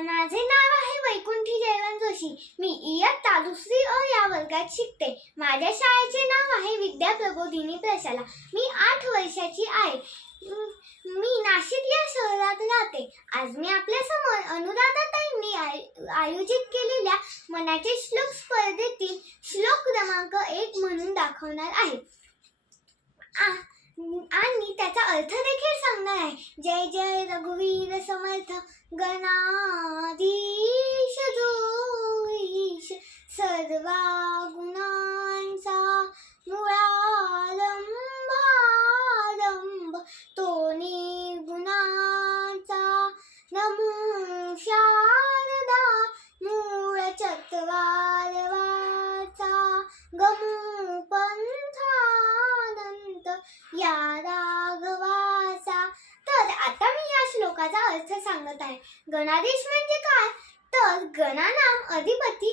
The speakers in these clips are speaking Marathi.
माझे नाव आहे वैकुंठी जयवंत जोशी. मी इयत्ता दुसरी अ या वर्गात शिकते. माझ्या शाळेचे नाव आहे विद्या प्रबोधिनी प्रशाला. मी आठ वर्षाची आहे. मी नाशिक या शहरात राहते. आज मी आपल्यासमोर अनुराधाताईंनी आय- आयोजित केलेल्या मनाचे श्लोक स्पर्धेतील श्लोक क्रमांक एक म्हणून दाखवणार आहे. आ- आणि त्याचा अर्थ देखील सांगणार आहे. जय जय रघुवीर समर्थ गणा सर्वा गुणांचा मुळारंभारंभ तो निर्गुणाचा नमो शारदा मूळ चत्वारवाचा गमो पंथानंत या राघवाचा तर आता मी या श्लोकाचा अर्थ सांगत आहे. गणादेश म्हणजे काय? तर गणानाम अधिपती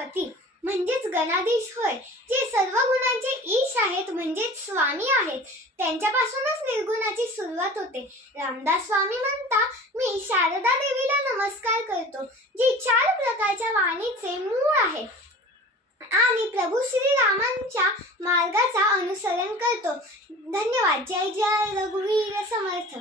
इति म्हणजेच गणाधीश होय जे सर्व गुणांचे ईश आहेत म्हणजेच स्वामी आहेत. त्यांच्यापासूनच निर्गुणाची सुरुवात होते. रामदास स्वामी म्हणता मी शारदा देवीला नमस्कार करतो जी चार प्रकारच्या वाणीचे मूळ आहे. आणि प्रभू श्री रामांच्या मार्गाचा अनुसरण करतो. धन्यवाद. जय जय रघुवीर समर्थ.